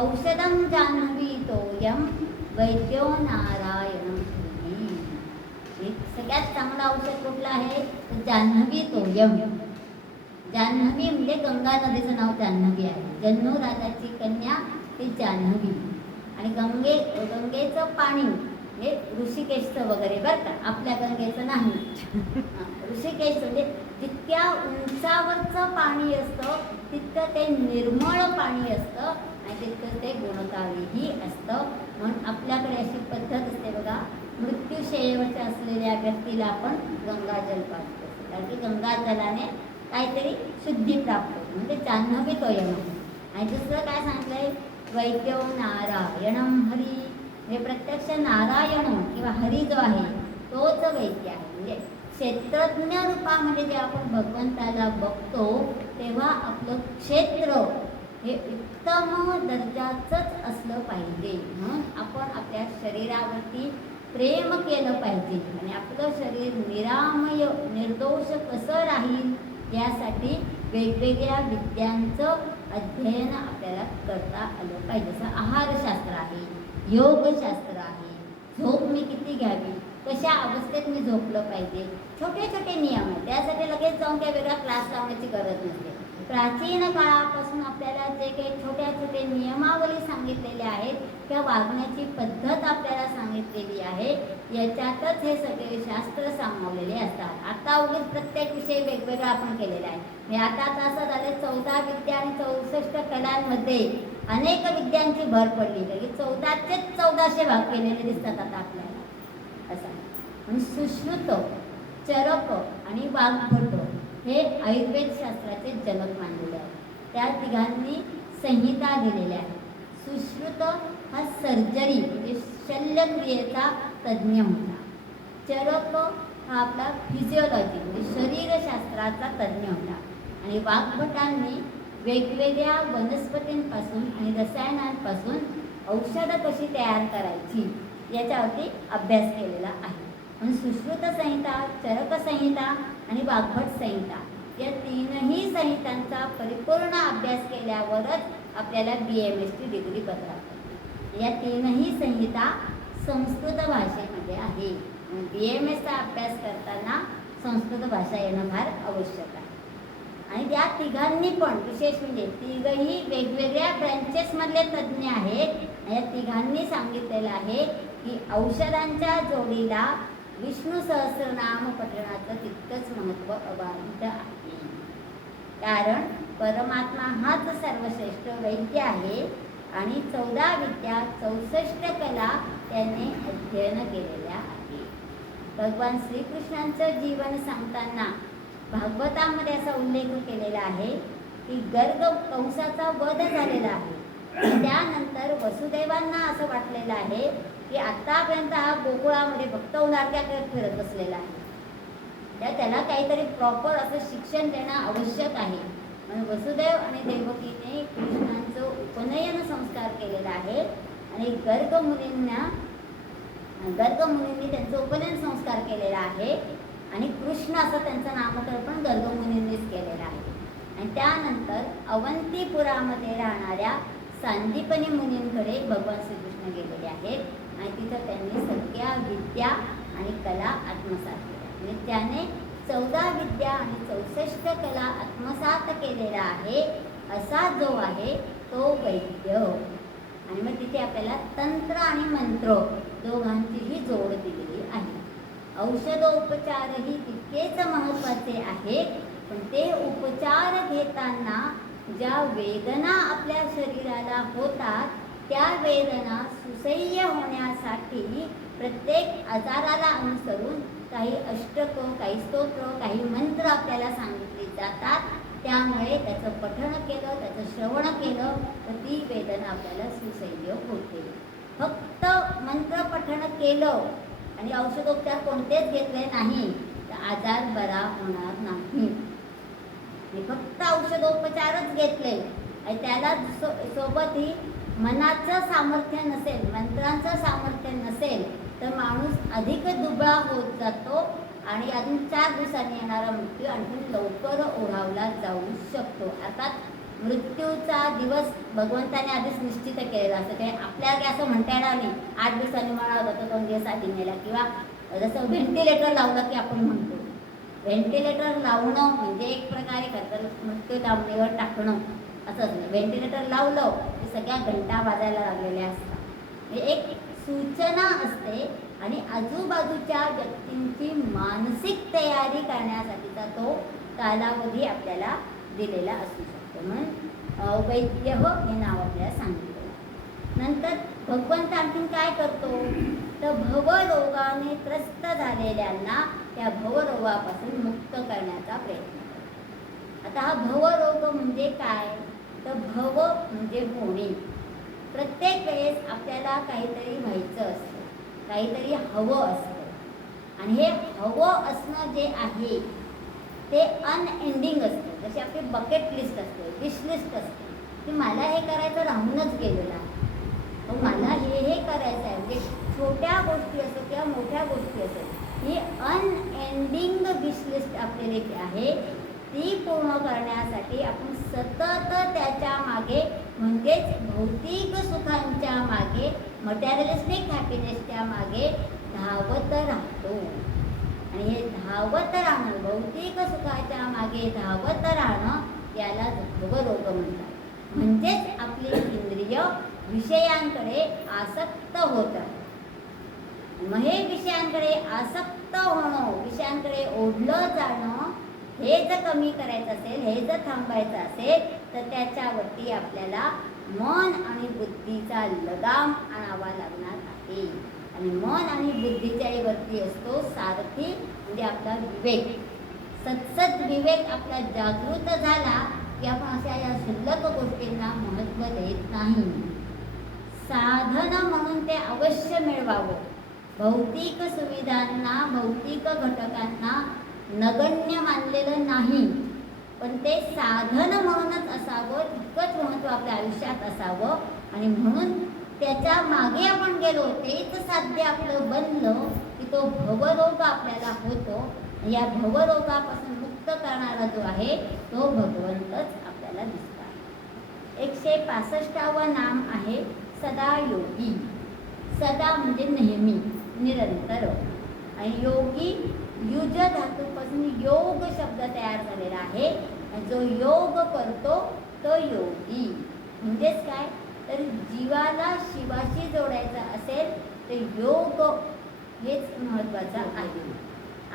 औषधं जान्हवी तोयम वैद्यो नारायण. सगळ्यात चांगलं औषध कुठलं आहे तर जान्हवी तोयम. जान्हवी म्हणजे गंगा नदीचं नाव जान्हवी आहे. जन्नू राजाची कन्या ती जान्हवी. आणि गंगेचं पाणी म्हणजे ऋषिकेशचं वगैरे बरं का, आपल्या गंगेचं नाही. ऋषिकेश म्हणजे जितक्या उंचावरचं पाणी असतं तितकं ते निर्मळ पाणी असतं आणि तितकं ते गुणकारीही असतं. म्हणून आपल्याकडे अशी पद्धत असते बघा, मृत्यूशय्येवरच्या असलेल्या व्यक्तीला आपण गंगाजल पाजतो कारण की गंगाजलाने काहीतरी शुद्धी प्राप्त होते, म्हणजे जान्हवी तोयम. आणि दुसरं काय सांगितलंय, वैद्यो नारायणम हरी, हे प्रत्यक्ष नारायण किंवा हरी जो आहे तोच वैद्य आहे. म्हणजे क्षेत्रज्ञ रूपामध्ये जे आपण भगवंताला बघतो तेव्हा आपलं क्षेत्र हे उत्तम दर्जाचंच असलं पाहिजे. म्हणून आपण आपल्या शरीरावरती प्रेम केलं पाहिजे आणि आपलं शरीर निरामय निर्दोष कसं राहील यासाठी वेगवेगळ्या विद्यांचं अध्ययन आपल्याला करता आलं पाहिजे. जसं आहारशास्त्र आहे, योगशास्त्र आहे, झोप मी किती घ्यावी, कशा अवस्थेत मी झोपलं पाहिजे, छोटे छोटे नियम आहेत. त्यासाठी लगेच जाऊन काही वेगळा क्लास लावण्याची गरज नसते. प्राचीन काळापासून आपल्याला जे काही छोट्या छोटे नियमावली सांगितलेल्या आहेत किंवा वागण्याची पद्धत आपल्याला सांगितलेली आहे याच्यातच हे सगळे शास्त्र सामावलेले असतात. आता उगीच प्रत्येक विषय वेगवेगळा आपण केलेला आहे. म्हणजे आता असं झालं 14 विद्या आणि 64 कलांमध्ये अनेक विद्यांची भर पडली तरी 14चेच 1400 भाग केलेले दिसतात आता आपल्याला असं. म्हणजे सुश्रुत, चरक आणि वाग्भट हे आयुर्वेद शास्त्राचे जनक मानलेले आहेत. त्या तिघांनी संहिता दिलेल्या आहेत. सुश्रुत हा सर्जरी म्हणजे शल्यक्रियेचा तज्ज्ञ होता. चरक हा आपला फिजिओलॉजी म्हणजे शरीरशास्त्राचा तज्ज्ञ होता. आणि वाग्भटांनी वेगवेगळ्या वनस्पतींपासून आणि रसायनांपासून औषधं कशी तयार करायची याच्यावरती अभ्यास केलेला आहे. म्हणून सुश्रुत संहिता, चरक संहिता आणि वाग्भट संहिता या तीनही संहितांचा परिपूर्ण अभ्यास केल्यावरच आपल्याला BMSची डिग्री पत्रावते. या तीनही संहिता संस्कृत भाषेमध्ये आहे. BMSचा अभ्यास करताना संस्कृत भाषा येणं फार आवश्यक आहे. आणि त्या तिघांनी पण विशेष म्हणजे तिघही वेगवेगळ्या ब्रँचेसमधले तज्ज्ञ आहेत. या तिघांनी सांगितलेलं आहे की औषधांच्या जोडीला विष्णू सहस्रनाम पठणाचं तितकंच महत्त्व अबाधित आहे. कारण परमात्मा हाच सर्वश्रेष्ठ वैद्य आहे आणि 14 विद्या 64 कला त्याने अध्ययन केलेल्या आहे. भगवान श्रीकृष्णांचं जीवन सांगताना भागवतामध्ये असा उल्लेख केलेला आहे की गर्ग कंसाचा वध झालेला आहे. त्यानंतर वसुदेवांना असं वाटलेलं आहे की आतापर्यंत हा गोकुळामध्ये भक्त उदारत्या करत फिरत बसलेला आहे, त्याला काहीतरी प्रॉपर असं शिक्षण देणं आवश्यक आहे. म्हणून वसुदेव आणि देवकीने कृष्णांचं उपनयन संस्कार केलेला आहे आणि गर्ग मुनींनी त्यांचं उपनयन संस्कार केलेला आहे आणि कृष्ण असं त्यांचं नामकरण पण गर्ग मुनींनीच केलेलं आहे. आणि त्यानंतर अवंतीपुरामध्ये राहणाऱ्या सांदीपनी मुनींकडे भगवान श्रीकृष्ण गेलेले आहेत आणि तिथं त्यांनी सगळ्या विद्या आणि कला आत्मसात केल्या. म्हणजे त्याने 14 विद्या आणि 64 कला आत्मसात केलेला आहे. असा जो आहे तो वैद्य. आणि मग तिथे आपल्याला तंत्र आणि मंत्र दोघांचीही जोड दिलेली आहे. औषधोपचारही तितकेच महत्त्वाचे आहेत, पण ते उपचार घेताना ज्या वेदना आपल्या शरीराला होतात त्या वेदना सुसह्य होण्यासाठी प्रत्येक आजाराला अनुसरून काही अष्टकं, काही स्तोत्र, काही मंत्र आपल्याला सांगितले जातात. त्यामुळे त्याचं पठण केलं, त्याचं श्रवण केलं तर ती वेदना आपल्याला सुसह्य होते. फक्त मंत्र पठण केलं आणि औषधोपचार कोणतेच घेतले नाही तर आजार बरा होणार नाही. फक्त औषधोपचारच घेतले आणि त्याला सोबतही मनाचं सामर्थ्य नसेल, मंत्रांचं सामर्थ्य नसेल तर माणूस अधिक दुबळा होत जातो आणि अजून 4 दिवसांनी येणारा मृत्यू आणखी लवकर ओढावला जाऊ शकतो. अर्थात मृत्यूचा दिवस भगवंताने आधीच निश्चित केलेला असतं. ते आपल्याला असं म्हणता येणार नाही 8 दिवसांनी मला जातो 2 दिवस आधी नेला, किंवा जसं व्हेंटिलेटर लावलं की आपण म्हणतो व्हेंटिलेटर लावणं म्हणजे एक प्रकारे खरं मृत्यू लांबणीवर टाकणं असंच नाही. व्हेंटिलेटर लावलं की सगळ्या घंटा वाजायला लागलेल्या असतात. हे एक सूचना असते आणि आजूबाजूच्या व्यक्तींची मानसिक तयारी करण्यासाठीचा तो कालावधी आपल्याला दिलेला असू शकतो. म्हणून वैद्य हे नाव आपल्याला सांगितलं. नंतर भगवंत आणखीन काय करतो तर भवरोगाने त्रस्त झालेल्यांना त्या भवरोगापासून मुक्त करण्याचा प्रयत्न करतो. आता हा भवरोग म्हणजे काय तर भव म्हणजे होणे. प्रत्येक वेळेस आपल्याला काहीतरी व्हायचं असतं, काहीतरी हवं असतं आणि हे हवं असणं जे आहे ते अनएंडिंग असतं. जशी आपली बकेट लिस्ट असते, विश लिस्ट असते की मला हे करायचं राहूनच गेलेलं आहे, मला हे करायचं आहे. म्हणजे छोट्या गोष्टी असो किंवा मोठ्या गोष्टी असो, ही अनएंडिंग विश लिस्ट आपल्याला जी आहे ती पूर्ण करण्यासाठी आपण सतत त्याच्या मागे म्हणजेच भौतिक सुखांच्या मागे, मटेरियलिस्टिक हॅपीनेसच्या मागे धावत राहतो. आणि हे धावत राहणं, भौतिक सुखाच्या मागे धावत राहणं याला भवरोग म्हणतात. म्हणजेच आपली इंद्रिय विषयांकडे आसक्त होतात. मग हे विषयांकडे आसक्त होणं, विषयांकडे ओढलं जाणं हे जर कमी करायचं असेल, हे जर थांबायचं असेल तर त्याच्यावरती आपल्याला मन आणि बुद्धीचा लगाम आणावा लागणार आहे. आणि मन आणि बुद्धीच्याही वरती असतो सारथी म्हणजे आपला विवेक. सत्सद विवेक आपला जागृत झाला की आपण अशा या शुल्लक गोष्टींना महत्त्व देत नाही. साधन म्हणून ते अवश्य मिळवावं. भौतिक सुविधांना, भौतिक घटकांना नगण्य मानलेलं नाही, पण ते साधन म्हणूनच असावं, तितकंच महत्त्व आपल्या आयुष्यात असावं. आणि म्हणून त्याच्या मागे आपण गेलो, तेच साध्य आपलं बनलं की तो भवरोग आपल्याला होतो. या भवरोगापासून मुक्त करणारा जो आहे तो भगवंतच आपल्याला दिसतो. 165वं नाम आहे सदा योगी. सदा म्हणजे नेहमी, निरंतर. आणि योगी युज धातूपासून योग शब्द तयार झालेला आहे. जो योग करतो तो योगी. म्हणजेच काय तर जीवाला शिवाशी जोडायचं असेल तर योग हेच महत्त्वाचं आहे.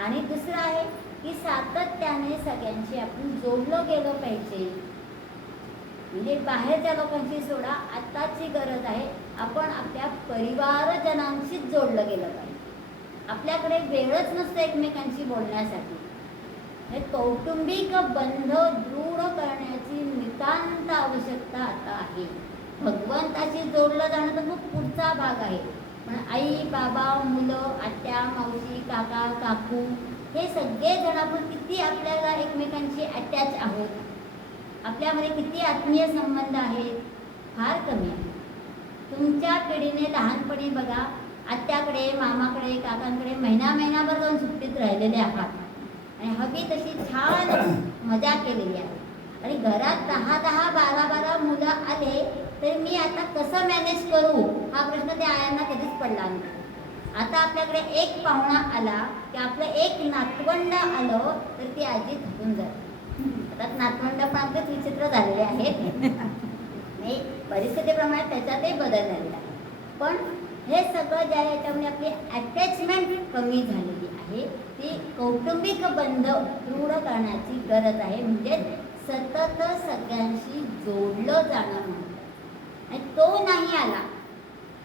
आणि दुसरं आहे की सातत्याने सगळ्यांशी आपण जोडलं गेलं पाहिजे. म्हणजे बाहेरच्या लोकांशी सोडा, आत्ताची गरज आहे आपण आपल्या परिवारजनांशीच जोडलं गेलं पाहिजे. आपल्याकडे वेळच नसतो एकमेकांशी बोलण्यासाठी. हे कौटुंबिक बंध दृढ करण्याची नितांत आवश्यकता आता आहे. भगवंताशी जोडलं जाणं तर मग पुढचा भाग आहे. पण आई बाबा मुलं आत्या मावशी काका काकू हे सगळे जण आपण किती आपल्याला एकमेकांशी अटॅच आहोत, आपल्यामध्ये किती आत्मीय संबंध आहेत, फार कमी आहे. तुमच्या पिढीने लहानपणी बघा आत्याकडे मामाकडे काकांकडे महिनाभर जाऊन सुट्टीत राहिलेले आहात आणि हवी तशी छान मजा केलेली आहे. आणि घरात 10-12 मुलं आले तर मी आता कसं मॅनेज करू हा प्रश्न त्या आयांना कधीच पडला नाही. आता आपल्याकडे एक पाहुणा आला की आपलं एक नातवंड आलं तर ती आजी थकून जाते. आता नातवंड पण आपलेच विचित्र झालेले आहेत नाही, परिस्थितीप्रमाणे त्याच्यातही बदल झालेला आहे. पण हे सगळं ज्या याच्यामध्ये आपली अटॅचमेंट कमी झालेली आहे ती कौटुंबिक बंध दृढ करण्याची गरज आहे. म्हणजे सतत सगळ्यांशी जोडलं जाणं म्हणतात. आणि तो नाही आला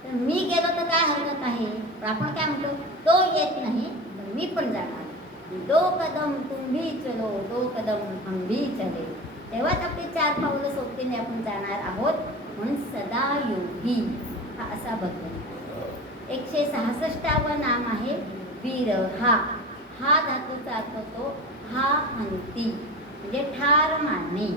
तर मी गेलो तर काय हरकत आहे. पण आपण काय म्हणतो, तो येत नाही तर मी पण जाणार. 2 कदम तुम भी चलो 2 कदम हम भी चले. तेव्हाच आपली 4 पावलं सोबतीने आपण जाणार आहोत. म्हणून सदा योगी हा असा भगवंत. 166वं नाम आहे विरहा. हा धातूचा अर्थ होतो हा हंती म्हणजे ठार मारणे.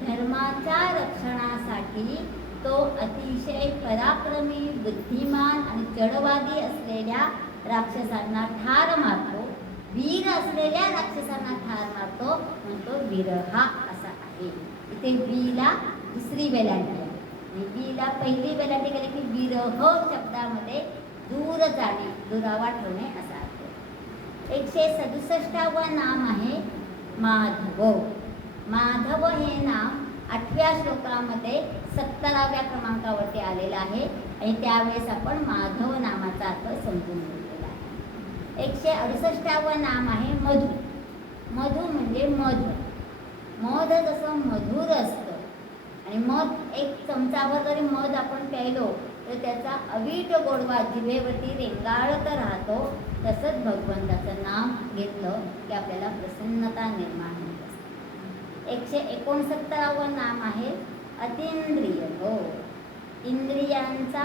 धर्माच्या रक्षणासाठी तो अतिशय पराक्रमी बुद्धिमान आणि जडवादी असलेल्या राक्षसांना ठार मारतो. वीर असलेल्या राक्षसांना ठार मारतो म्हणतो विरहा असा आहे. इथे वीला दुसरी वेलांटी आहे आणि वीला पहिली वेलांटी केली की विरह शब्दामध्ये दूर जाणे दुरावा ठेवणे असा अर्थ. 167वं नाम आहे माधव. माधव हे नाम 8व्या श्लोकामध्ये 17व्या क्रमांकावरती आलेलं आहे आणि त्यावेळेस आपण माधव नामाचा अर्थ समजून घेतलेला आहे. 168वं नाम आहे मधु. मधु म्हणजे मध. मध जसं मधुर असतं आणि मध एक चमचाभर जरी मध आपण प्यायलो तर त्याचा अवीट गोडवा जिभेवरती रेंगाळत राहतो. तसंच भगवंताचं नाम घेतलं की आपल्याला प्रसन्नता निर्माण होत असते. 169वं नाम आहे अतींद्रिय. हो, इंद्रियांचा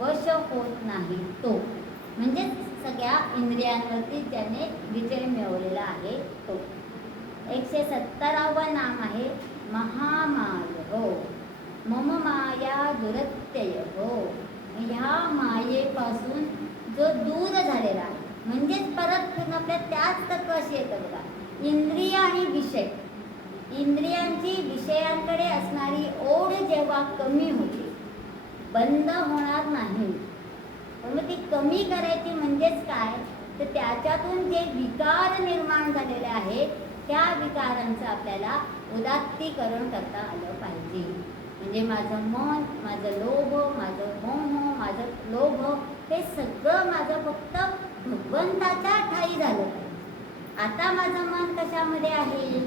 वश होत नाही तो, म्हणजे सगळ्या इंद्रियांवरती ज्याने विजय मिळवलेला आहे तो. 170वं नाम आहे महामाय. हो, मम माया दुरत्यय. हो, ह्या मायेपासून जो दूर झालेला आहे म्हणजेच परत पूर्ण आपल्या त्याच तत्वाशी येतं बघा. इंद्रिय आणि विषय, इंद्रियांची विषयांकडे असणारी ओढ जेव्हा कमी होते, बंद होणार नाही पण मग ती कमी करायची. म्हणजेच काय तर त्याच्यातून जे विकार निर्माण झालेले आहेत त्या विकारांचं आपल्याला उदात्तीकरण करता आलं पाहिजे. म्हणजे माझं मन, माझं लोभ, माझं मोह, माझं लोभ हे सगळं माझं फक्त भगवंताच्या ठाई झालं पाहिजे. आता माझं मन कशामध्ये आहे?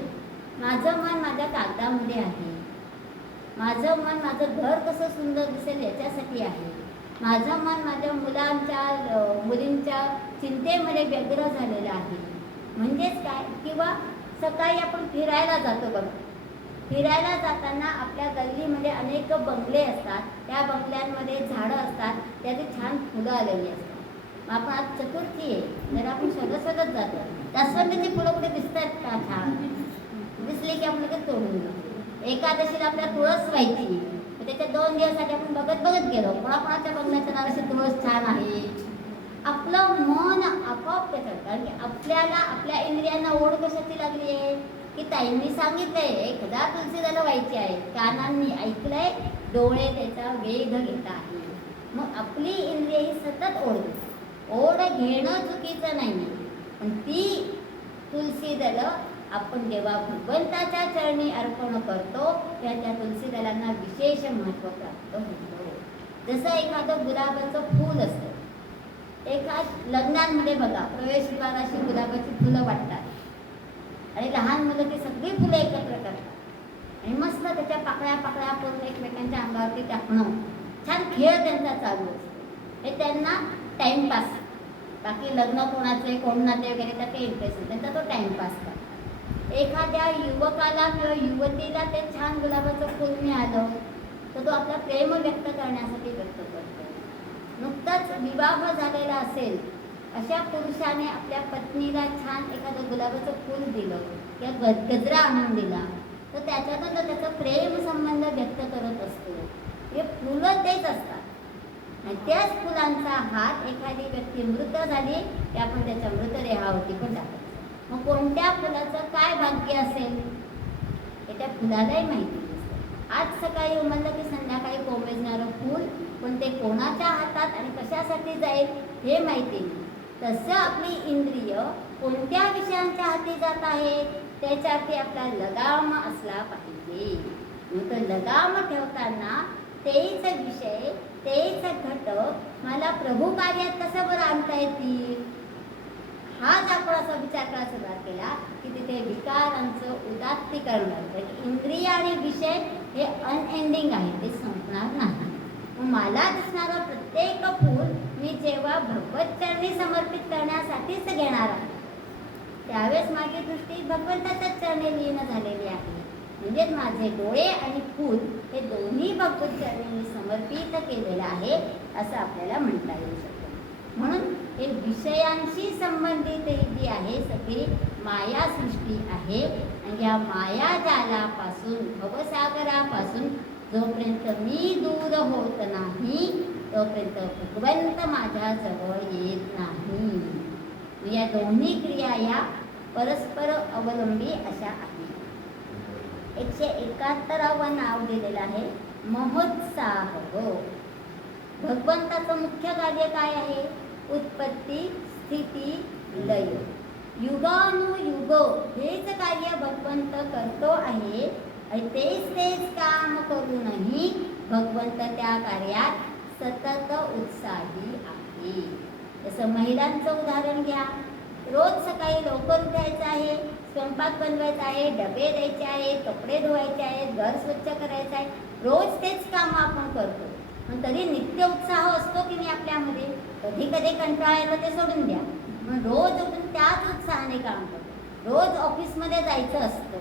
माझं मन माझ्या कागदामध्ये आहे. माझं मन माझं घर कसं सुंदर दिसेल याच्यासाठी आहे. माझं मन माझ्या मुलींच्या चिंतेमध्ये व्यग्र झालेलं आहे. म्हणजेच काय, किंवा सकाळी आपण फिरायला जातो बघा, फिरायला जाताना आपल्या गल्लीमध्ये अनेक बंगले असतात, त्या बंगल्यांमध्ये झाडं असतात, त्याची छान फुलं आलेली असतात. आपण आज चतुर्थी आहे जर आपण शोधत जातो, जास्वंदीची फुलं कुठे दिसतात का? छान दिसली की आपण लगेच तोडून घेतो. एकादशीला आपल्याला तुळस व्हायची, त्याच्या 2 दिवसासाठी आपण बघत गेलो, कोणाकोणाच्या बंगल्याच्या नावाशी तुळस छान आहे. आपलं मन आपोआप त्याच्यात, कारण की आपल्याला आपल्या इंद्रियांना ओढ कशाची लागली आहे की ताईंनी सांगितलंय 1000 तुलसी झालं व्हायची आहे, कानांनी ऐकलंय, डोळे त्याचा वेग घेत आहे. मग आपली इंद्रिय ही सतत ओढ घेणं चुकीचं नाही, पण ती तुलसी दलं आपण जेव्हा भगवंताच्या चरणी अर्पण करतो तेव्हा त्या तुलसी दलांना विशेष महत्त्व प्राप्त होतो. जसं एखादं गुलाबाचं फूल असतं, लग्नांमध्ये बघा प्रवेशद्वाराशी गुलाबाची फुलं वाटतात आणि लहान मुलं ती सगळी फुलं एकत्र करतात आणि मस्त त्याच्या पाकळ्या पूर्ण एकमेकांच्या अंगावरती टाकणं, छान खेळ त्यांचा चालू असतो. हे त्यांना टाइमपास. बाकी लग्न कोणाचे कोण नाते वगैरे तर ते इंटरेस्ट, त्यांचा तो टाइमपास करतात. एखाद्या युवकाला किंवा युवतीला ते छान गुलाबाचं फूल मिळालं तर तो आपला प्रेम व्यक्त करण्यासाठी व्यक्त करतो. नुकताच विवाह झालेला असेल अशा पुरुषाने आपल्या पत्नीला छान एखादं गुलाबाचं फूल दिलं किंवा गजरा आणून दिला तर त्याच्यातून तो त्याचा प्रेम संबंध व्यक्त करत असतो. हे फुलं तेच असतात आणि त्याच फुलांचा हात एखादी व्यक्ती मृत झाली की आपण त्याच्या मृतदेहावरती पण टाकतो. मग कोणत्या फुलाचं काय भाग्य असेल हे त्या फुलालाही माहिती नसतं. आज सकाळी उमललं की संध्याकाळी कोमेजणारं फूल पण ते कोणाच्या हातात आणि कशासाठी जाईल हे माहिती नाही. तसं आपली इंद्रिय कोणत्या विषयांच्या हाती जात आहे त्याच्यावरती आपला लगाम असला पाहिजे. मग तो लगाम ठेवताना तेच विषय तेच घटक मला प्रभू कार्यात कसं बरं आणता येतील हाच आपण असा विचार करायला सुरुवात केला की तिथे विकारांचं उदात्तीकरण झालं. इंद्रिय आणि विषय हे अनएंडिंग आहे, ते संपणार नाही. मला दिसणारं प्रत्येक फूल मी जेव्हा भगवतचरणी समर्पित करण्यासाठीच घेणार आहे त्यावेळेस माझी दृष्टी भगवंताच्याच चरणी लीन झालेली आहे. म्हणजेच माझे डोळे आणि फूल हे दोन्ही भगवतचरणी मी समर्पित केलेलं आहे असं आपल्याला म्हणता येऊ शकतं. म्हणून हे विषयांशी संबंधित ही जी आहे सगळी माया सृष्टी आहे आणि या मायाजालापासून भवसागरापासून जोपर्यंत मी दूर होत नाही तोपर्यंत भगवंत माझ्या जवळ येत नाही. या दोन्ही क्रिया या परस्पर अवलंबी अशा आहेत. 171वं नाव दिलेलं आहे महोत्साह. भगवंताचं मुख्य कार्य काय आहे? उत्पत्ती स्थिती लय. युगानुयुग हेच कार्य भगवंत करतो आहे आणि तेच काम करूनही भगवंत त्या कार्यात सतत उत्साही आहे. जसं महिलांचं उदाहरण घ्या. रोज सकाळी लवकर उठायचं आहे, स्वयंपाक बनवायचा आहे, डबे द्यायचे आहेत, कपडे धुवायचे आहेत, घर स्वच्छ करायचं आहे. रोज तेच कामं आपण करतो पण तरी नित्य उत्साह असतो की नाही आपल्यामध्ये? कधी कधी कंटाळा येतो ते सोडून द्या, पण रोज उठून त्याच उत्साहाने काम करतो. रोज ऑफिसमध्ये जायचं असतं,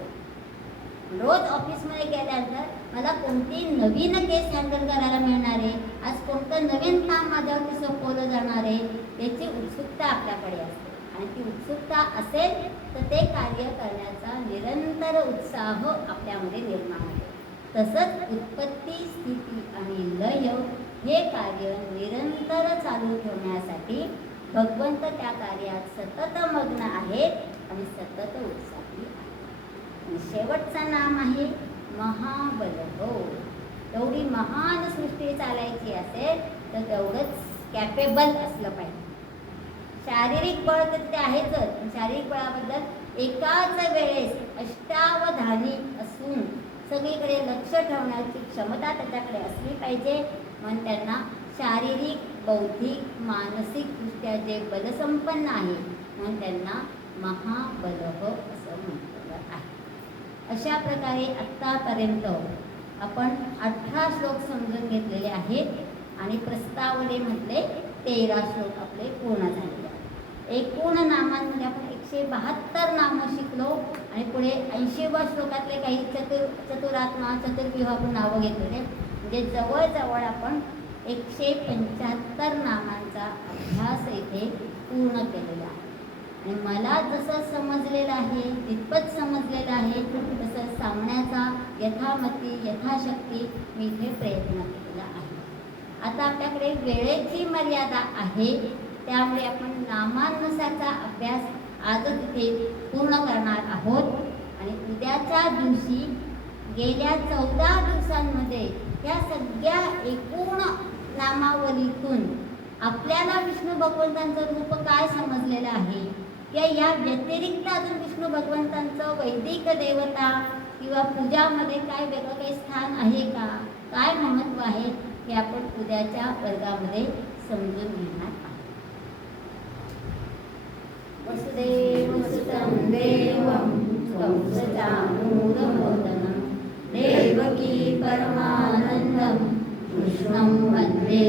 रोज ऑफिसमध्ये गेल्यानंतर मला कोणती नवीन केस हँडल करायला मिळणार आहे, आज कोणतं नवीन काम माझ्यावरती सोपवलं जाणार आहे याची उत्सुकता आपल्याकडे असते. आणि ती उत्सुकता असेल तर ते कार्य करण्याचा निरंतर उत्साह आपल्यामध्ये निर्माण होतो. तसंच उत्पत्ती स्थिती आणि लय हे कार्य निरंतर चालू ठेवण्यासाठी भगवंत त्या कार्यात सतत मग्न आहेत आणि सतत उत्साही आहेत. शेवटचं नाम आहे महाबल. एवढी महान सृष्टी चालायची असेल तर तेवढंच कॅपेबल असलं पाहिजे. शारीरिक बळ तर ते आहेच, शारीरिक बळाबद्दल एकाच वेळेस अष्टावधानी असून सगळीकडे लक्ष ठेवण्याची क्षमता त्याच्याकडे असली पाहिजे. म्हणून त्यांना शारीरिक बौद्धिक मानसिकदृष्ट्या जे बलसंपन्न आहे म्हणून त्यांना महाबल असं म्हटलं आहे. अशा प्रकारे आत्तापर्यंत आपण 18 श्लोक समजून घेतलेले आहेत आणि प्रस्तावनेमधले 13 श्लोक आपले पूर्ण झालेले आहेत. एकूण नामांमध्ये आपण 172 नामं शिकलो आणि पुढे 80व्या श्लोकातले काही चतुरात्मा चतुर्व्यूह आपण नावं घेतलेले. म्हणजे जवळजवळ आपण 175 नामांचा अभ्यास इथे पूर्ण केलेला आहे. आणि मला जसं समजलेलं आहे जितपत समजलेलं आहे तसं सांगण्याचा यथामती यथाशक्ती मी इथे प्रयत्न केलेला आहे. आता आपल्याकडे वेळेची मर्यादा आहे त्यामुळे आपण नामानुसारचा अभ्यास आजच इथे पूर्ण करणार आहोत. आणि उद्याच्या दिवशी गेल्या 14 दिवसांमध्ये या सगळ्या एकूण नामावलीतून आपल्याला विष्णू भगवंतांचं रूप काय समजलेलं आहे किंवा या व्यतिरिक्त अजून विष्णू भगवंतांचं वैदिक देवता किंवा पूजामध्ये काय वेगळं काही स्थान आहे का, काय महत्त्व आहे हे आपण उद्याच्या वर्गामध्ये समजून घेणार आहोत. वसुदेवसुतं देवं कंसचाणूरमर्दनं देवकी परमानन्दं कृष्णं वन्दे